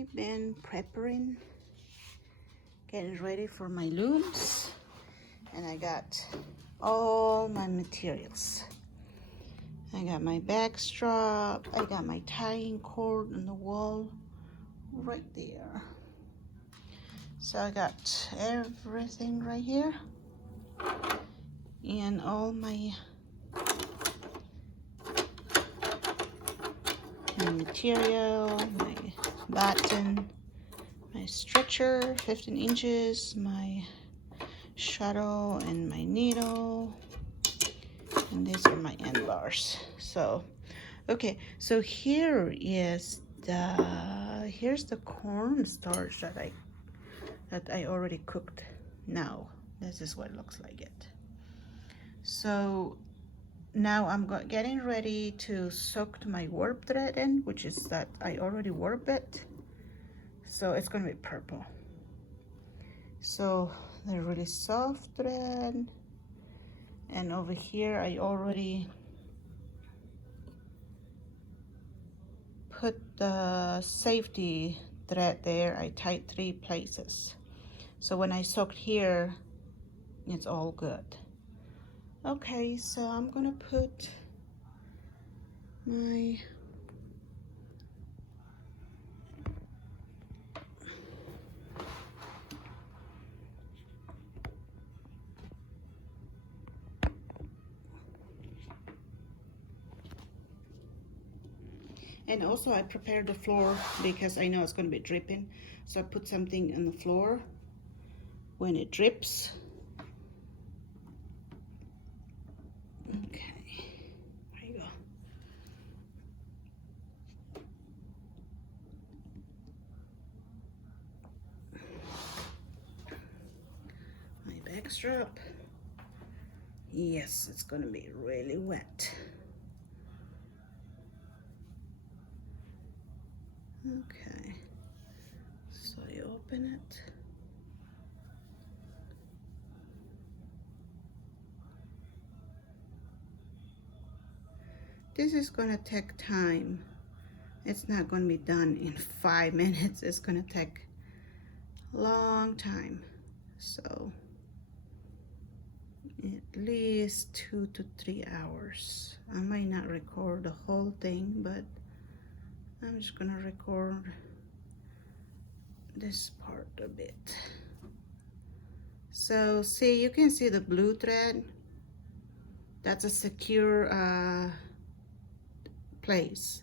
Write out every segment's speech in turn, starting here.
I've been preparing, getting ready for my looms, and I got all my materials. I got my back strap, I got my tying cord on the wall right there. So I got everything right here, and all my material, my batten, my stretcher, 15 inches, my shuttle, and my needle, and these are my end bars. So okay, so here's the cornstarch that I already cooked. Now this is what it looks like it. So now I'm getting ready to soak my warp thread in, which is that I already warped it, so it's gonna be purple. So they're really soft thread, and over here I already put the safety thread there. I tied 3 places, so when I soaked here, it's all good. Okay, so I'm gonna put my and also I prepared the floor because I know it's going to be dripping, so I put something on the floor when it drips. Okay, there you go. My back strap. Yes, it's going to be really wet. Okay, so you open it. This is going to take time. It's not going to be done in 5 minutes. It's going to take a long time. So at least 2 to 3 hours. I might not record the whole thing, but I'm just gonna record this part a bit. So see, you can see the blue thread. That's a secure place.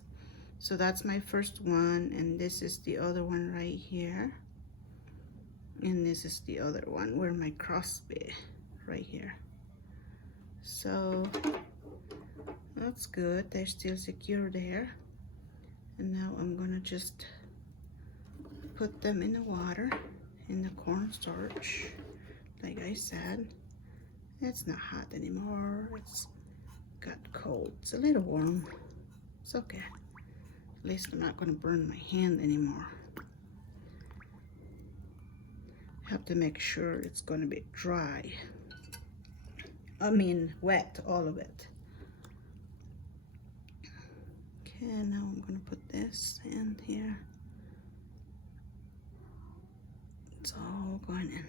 So that's my first one, and this is the other one right here, and this is the other one where my cross be right here. So that's good, they're still secure there. And now I'm gonna just put them in the water, in the cornstarch. Like I said, it's not hot anymore, it's got cold. It's a little warm, it's okay. At least I'm not gonna burn my hand anymore. Have to make sure it's gonna be dry. I mean wet, all of it. Okay, now I'm gonna put this in here. It's all going in.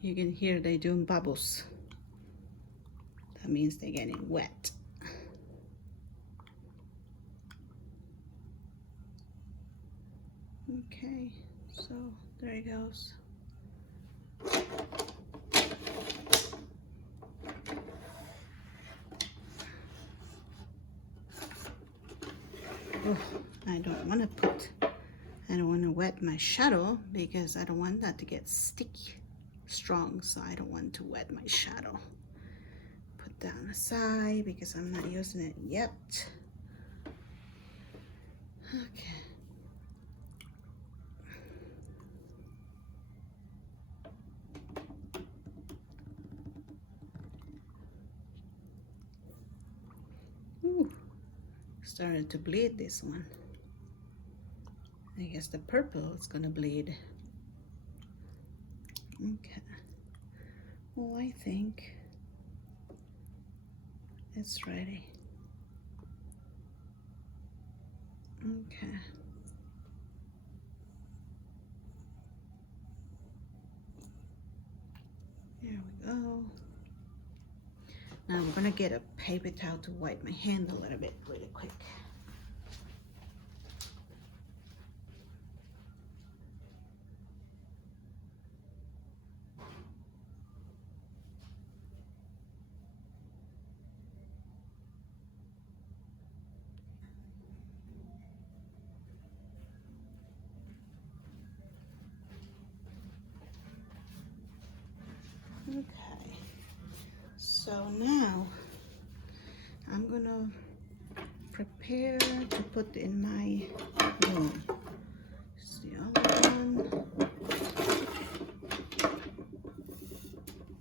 You can hear they doing bubbles. That means they're getting wet. Okay, so there it goes. Oh, I don't want to wet my shadow because I don't want that to get sticky strong, so I don't want to wet my shadow. Put that on the side because I'm not using it yet. Okay. Ooh, started to bleed this one. I guess the purple is gonna bleed. Okay. Well, I think It's ready. Okay. There we go. Now I'm gonna get a paper towel to wipe my hand a little bit really quick. Okay, so now I'm gonna prepare to put in my loom. This is the other one.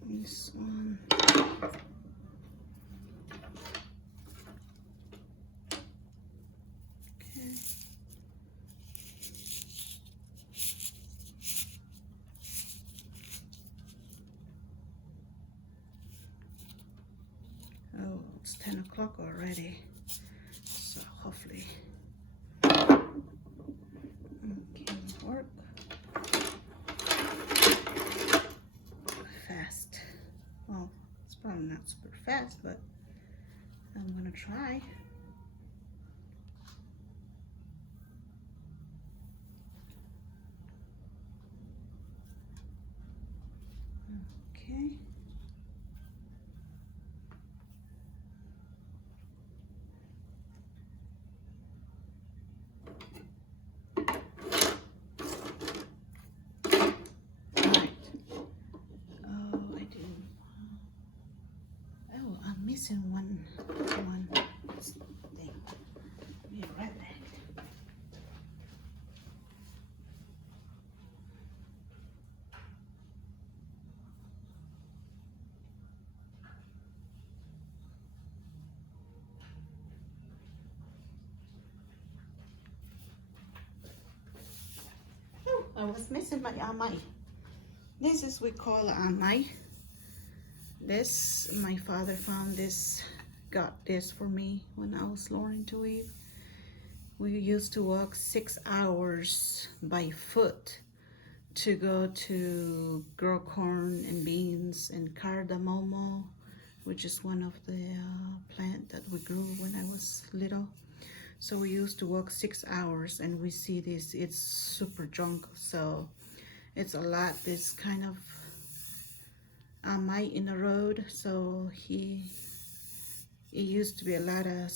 This one. Okay. Oh, it's 10 o'clock already, so hopefully it can work fast. Well, it's probably not super fast, but I'm gonna try. Okay. Missing one thing. Be right back. Oh, I was missing my amai. This is we call amai. This, my father found this, got this for me when I was learning to weave. We used to walk 6 hours by foot to go to grow corn and beans and cardamomo, which is one of the plant that we grew when I was little. So we used to walk 6 hours, and we see this, it's super junk, so it's a lot, this kind of mite in the road. So it used to be a lot of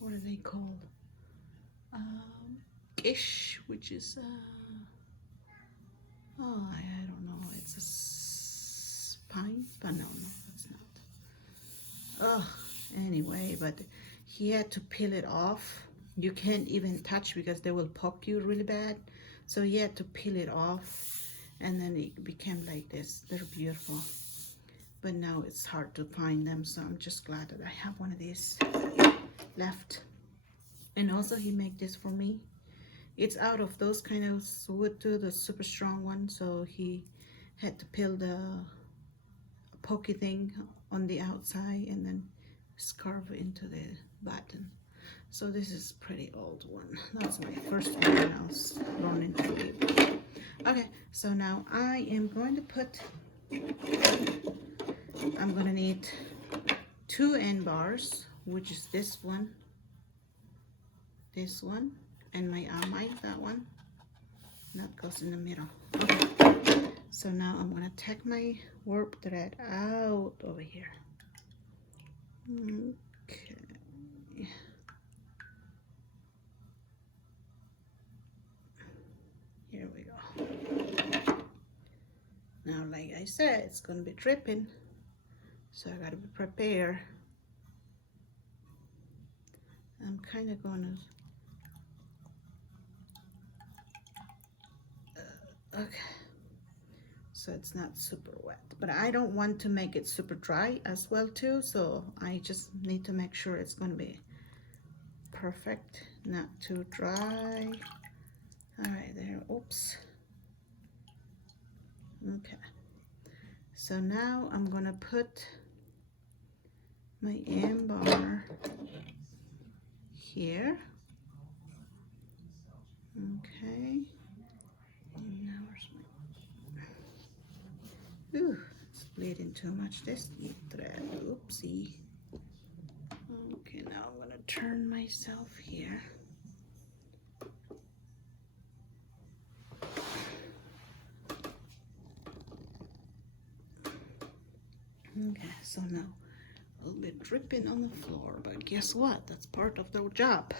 what are they called, ish, which is oh, I don't know, it's a spine, but no, it's not. Oh, anyway, but he had to peel it off. You can't even touch because they will poke you really bad. So he had to peel it off, and then it became like this. They're beautiful, but now it's hard to find them, so I'm just glad that I have one of these left. And also he made this for me. It's out of those kind of wood too, the super strong one, so he had to peel the pokey thing on the outside and then carve into the button. So this is pretty old one. That's my first one when I was learning to weave. Okay, so now I am going to put, I'm gonna need 2 end bars, which is this one, and my amai, that one. That goes in the middle. Okay, so now I'm gonna take my warp thread out over here. Okay. Here we go. Now, like I said, it's gonna be dripping, so I gotta be prepared. I'm kind of gonna, okay, so it's not super wet, but I don't want to make it super dry as well too, so I just need to make sure it's gonna be perfect, not too dry. All right, there, oops. Okay, so now I'm gonna put my end bar here. Okay. And now where's my... Ooh, it's bleeding too much. This thread. Oopsie. Okay, now I'm gonna turn myself here. Okay, so now a little bit dripping on the floor, but guess what? That's part of the job.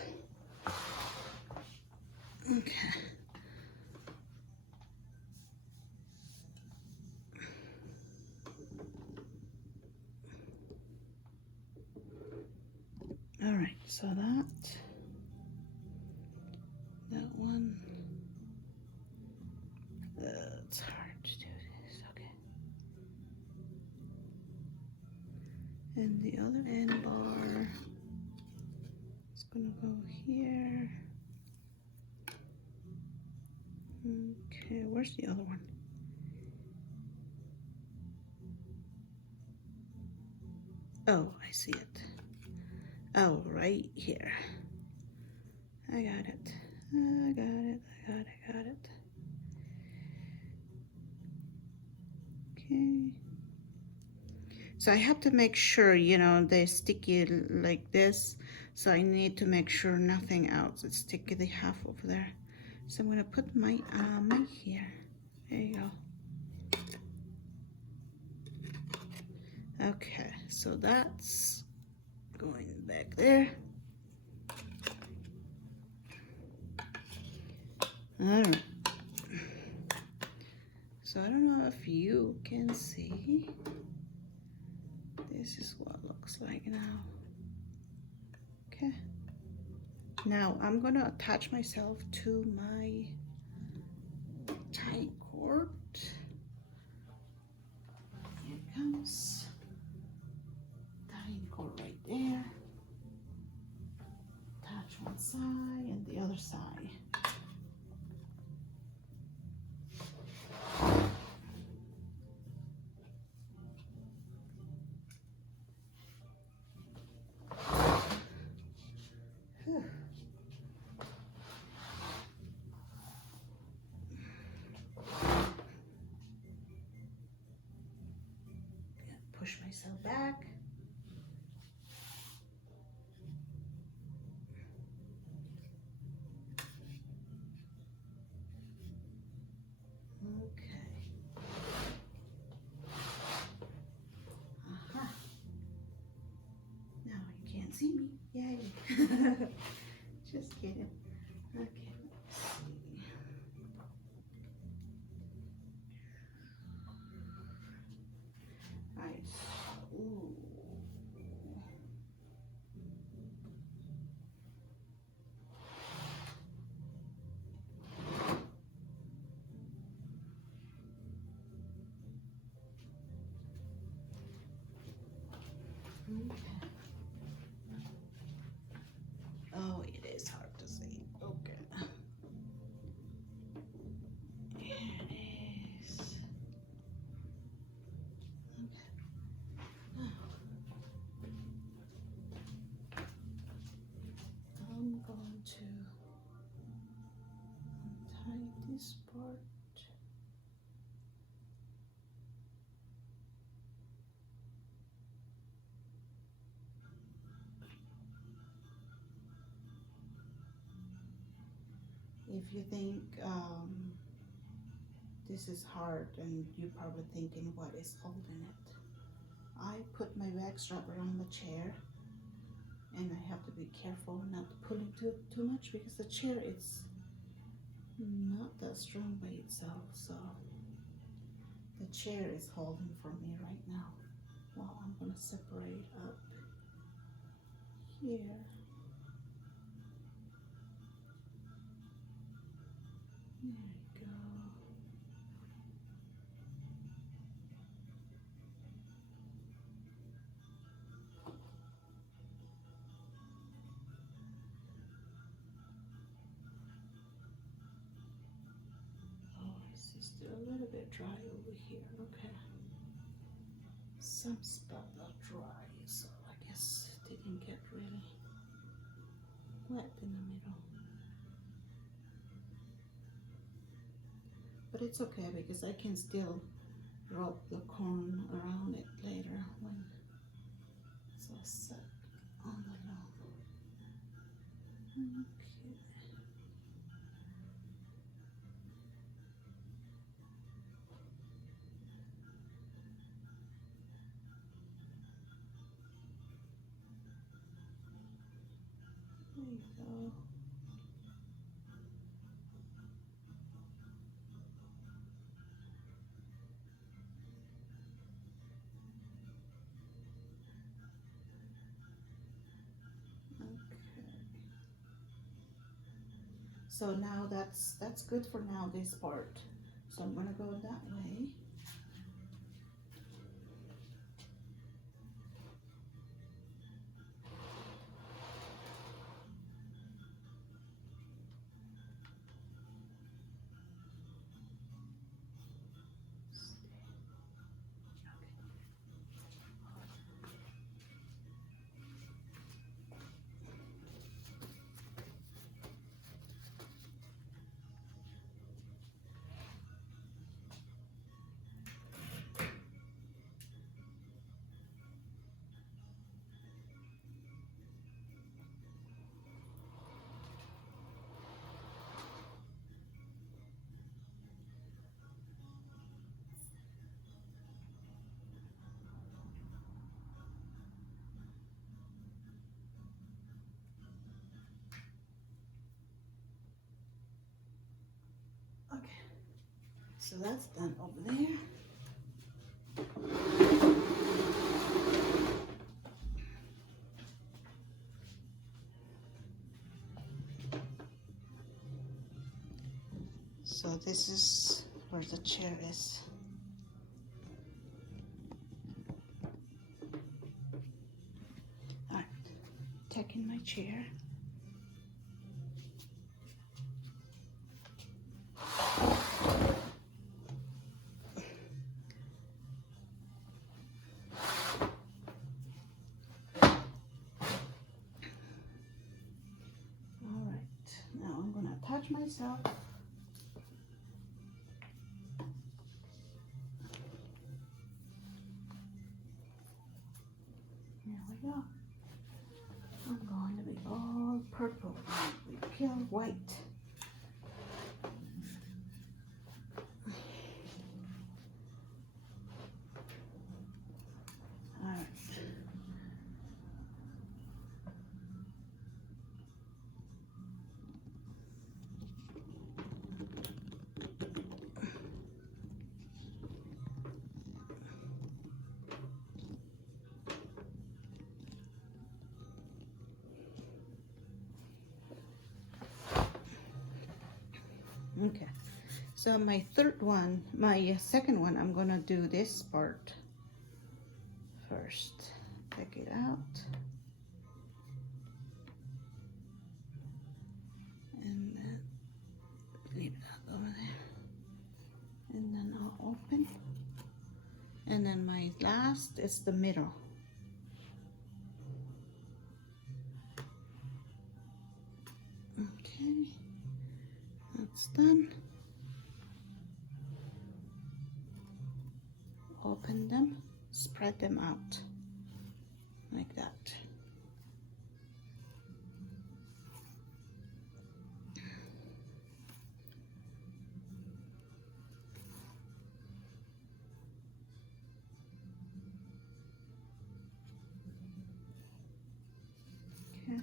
Okay. All right, so that one, it's hard to do this, okay. And the other end bar is gonna go here. Okay, where's the other one? Oh, I see it. Oh, right here. I got it. I got it. I got it. I got it. Okay. So I have to make sure, you know, they sticky like this. So I need to make sure nothing else is sticky. The half over there. So I'm gonna put my mic here. There you go. Okay, so that's going back there. All right. So I don't know if you can see. This is what it looks like now. Okay. Now I'm gonna attach myself to my tie cord. Here it comes. Tying cord right there. Attach one side and the other side. Whew. Push myself back. Okay. Aha. Now you can't see me. Yay. Just kidding. Okay, let's see. Nice. Ooh. Okay. Oh, it is hard to see. Okay. Here it is. Okay. Now, I'm going to untie this part. If you think this is hard and you're probably thinking what is holding it, I put my bag strap around the chair and I have to be careful not to pull it too much because the chair is not that strong by itself, so the chair is holding for me right now. Well, I'm going to separate up here. There you go. Oh, I see still a little bit dry over here. Okay. Some stuff are dry, so I Guess it didn't get really wet in the middle. But it's okay because I can still rub the corn around it later when it's all set on the loom. Okay. There you go. So now that's good for now, this part. So I'm gonna go that way. Okay, so that's done over there. So this is where the chair is. All right, taking my chair. All right, now I'm gonna attach myself. Here we go. I'm going to be all purple with pure white. All right. Okay, so my second one, I'm gonna do this part first. Take it out. And then leave that over there. And then I'll open. And then my last is the middle. Okay, that's done. Open them, spread them out like that. Okay.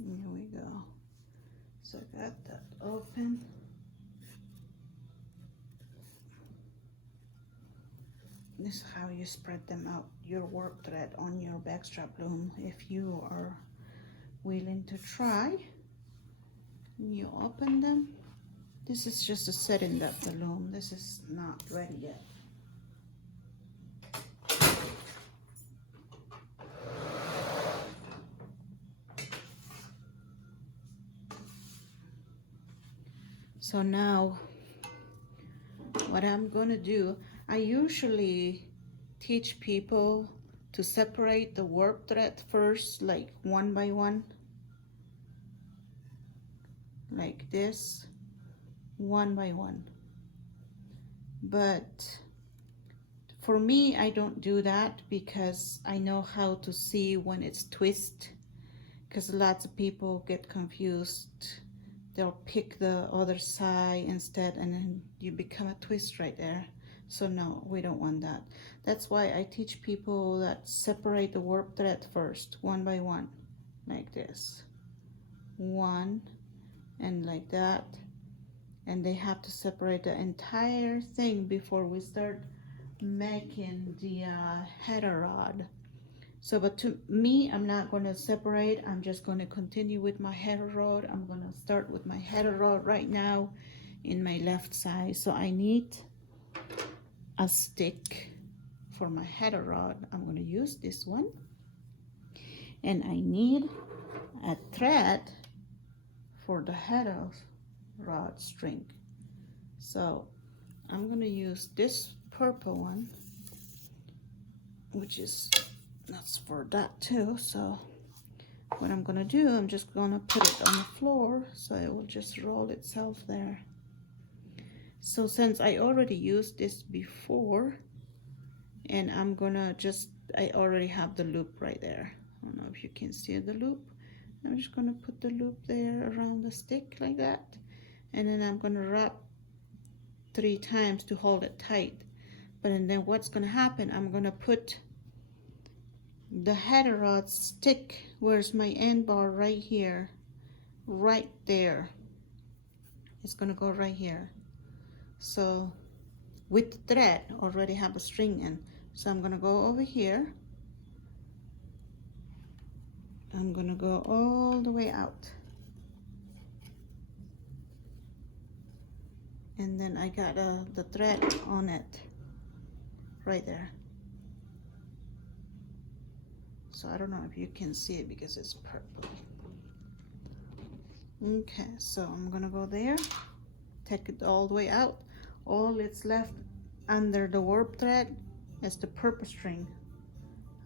Here we go. So I got that open. This is how you spread them out, your work thread on your backstrap loom. If you are willing to try, you open them. This is just a setting up the loom. This is not ready yet. So now what I'm gonna do, I usually teach people to separate the warp thread first, like one by one, like this, one by one. But for me, I don't do that because I know how to see when it's twist, because lots of people get confused. They'll pick the other side instead, and then you become a twist right there. So no, we don't want that. That's why I teach people that separate the warp thread first, one by one, like this. One, and like that. And they have to separate the entire thing before we start making the header rod. So, but to me, I'm not going to separate. I'm just going to continue with my header rod. I'm going to start with my header rod right now in my left side. So I need a stick for my header rod. I'm going to use this one. And I need a thread for the header rod string. So I'm going to use this purple one, which is that's for that too. So what I'm gonna do, I'm just gonna put it on the floor so it will just roll itself there. So since I already used this before, and I'm gonna just, I already have the loop right there. I don't know if you can see the loop. I'm just gonna put the loop there around the stick like that, and then I'm gonna wrap 3 times to hold it tight. But and then what's gonna happen, I'm gonna put the header rod stick, where's my end bar, right here, right there. It's gonna go right here. So with the thread already have a string in, so I'm gonna go over here. I'm gonna go all the way out, and then I got the thread on it right there. So I don't know if you can see it because it's purple. Okay, so I'm gonna go there, take it all the way out. All that's left under the warp thread is the purple string.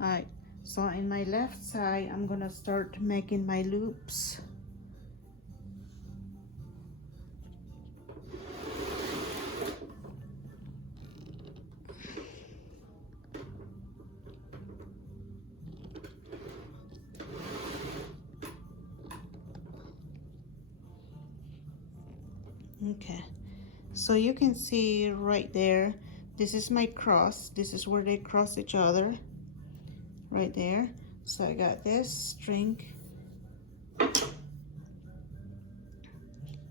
All right, so in my left side, I'm gonna start making my loops. Okay, so you can see right there, this is my cross. This is where they cross each other, right there. So I got this string, and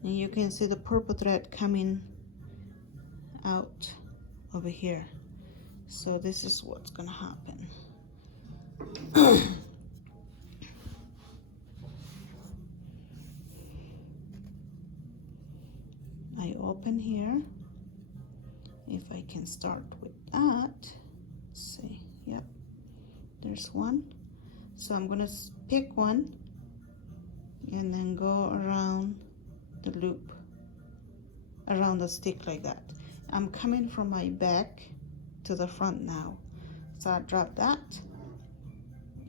you can see the purple thread coming out over here. So this is what's gonna happen. I open here. If I can start with that, let's see, yep, there's one. So I'm gonna pick one and then go around the loop, around the stick like that. I'm coming from my back to the front now. So I drop that,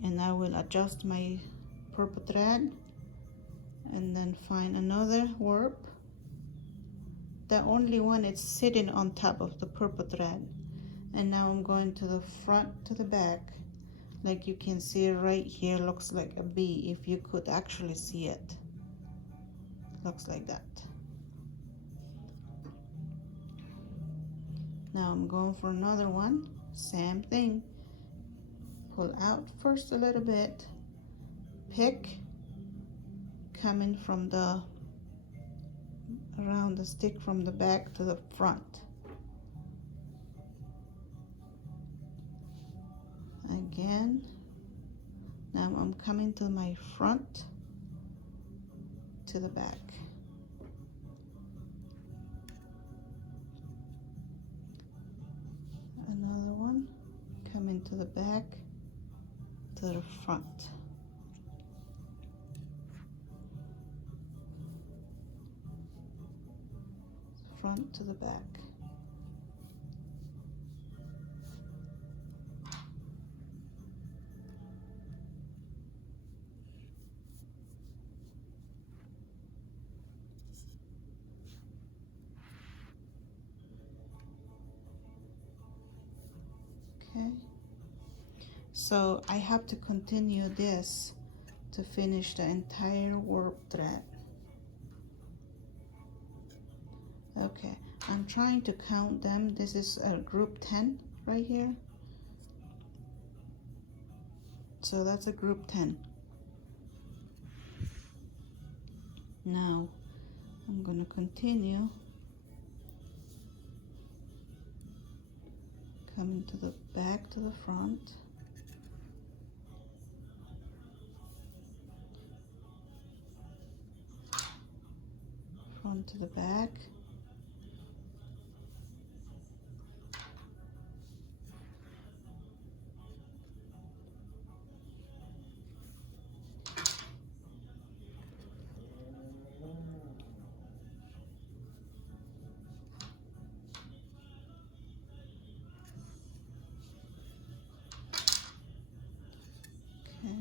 and I will adjust my purple thread and then find another warp. The only one is sitting on top of the purple thread. And now I'm going to the front to the back. Like you can see right here, looks like a bee, if you could actually see it. Looks like that. Now I'm going for another one, same thing. Pull out first a little bit, pick, coming from the around the stick from the back to the front. Again, now I'm coming to my front to the back. Another one, coming to the back to the front. front to the back. Okay, so I have to continue this to finish the entire warp thread. Okay, I'm trying to count them. This is a group 10 right here. So that's a group 10. Now I'm gonna continue coming to the back to the front. Front to the back. Okay.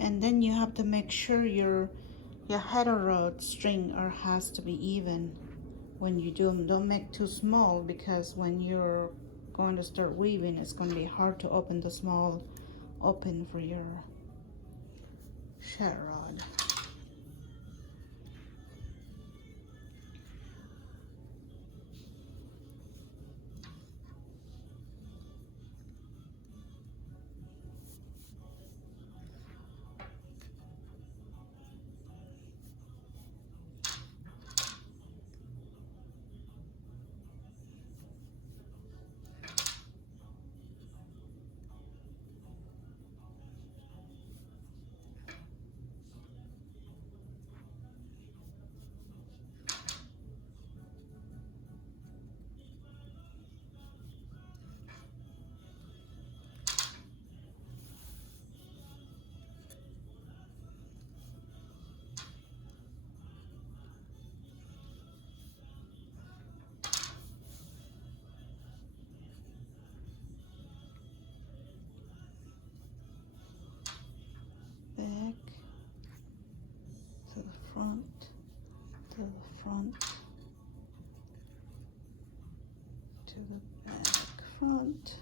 And then you have to make sure your header rod string has to be even when you do them. Don't make too small, because when you're going to start weaving, it's going to be hard to open the small open for your header rod. Back to the front, to the front, to the back, front.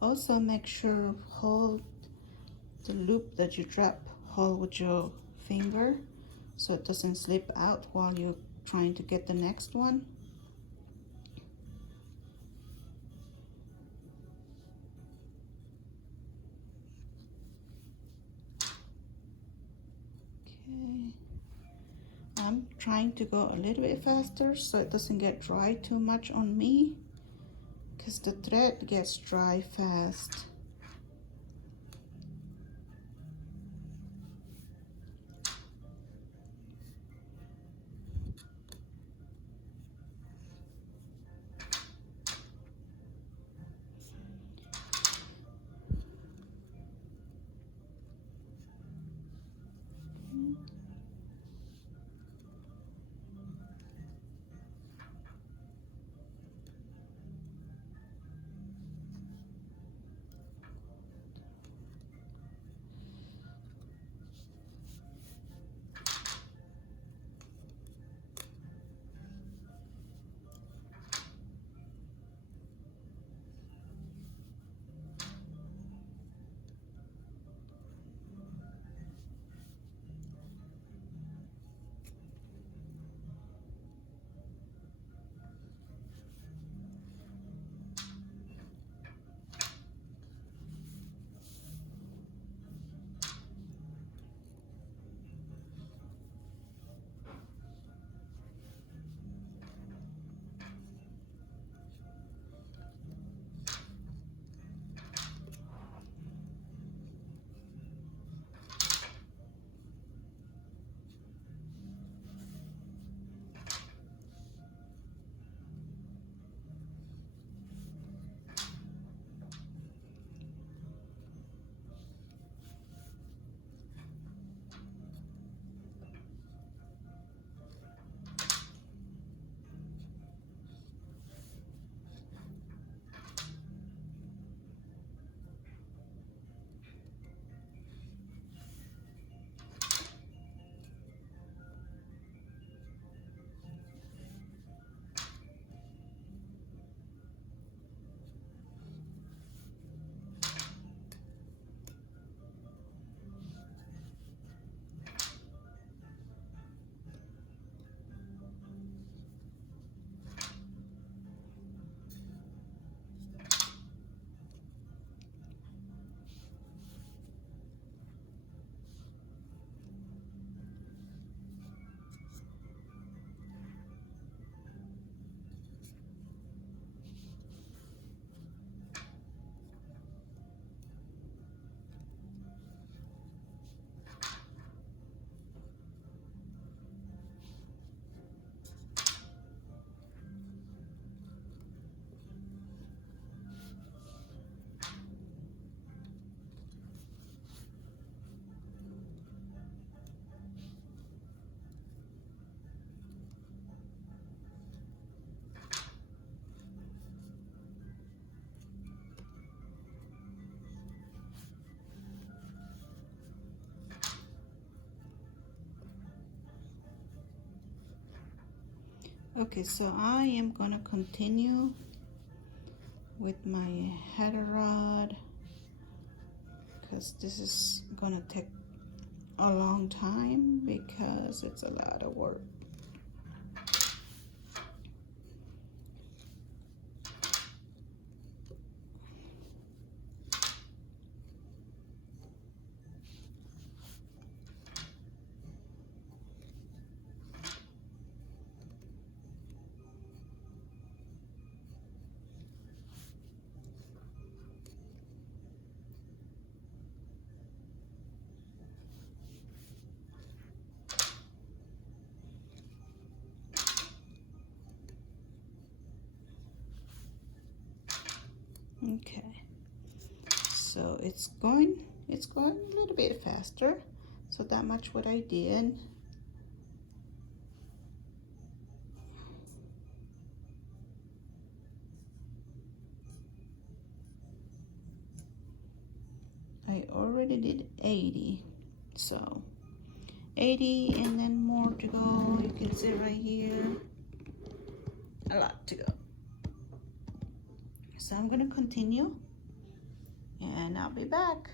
Also make sure hold the loop that you drop, hold with your finger so it doesn't slip out while you're trying to get the next one. Okay, I'm trying to go a little bit faster so it doesn't get dry too much on me, because the thread gets dry fast. Okay, so I am gonna continue with my header rod because this is gonna take a long time because it's a lot of work. Okay, so it's going a little bit faster, so that much what I did. I already did 80, so 80 and then more to go. You can see right here, a lot to go. So I'm gonna continue and I'll be back.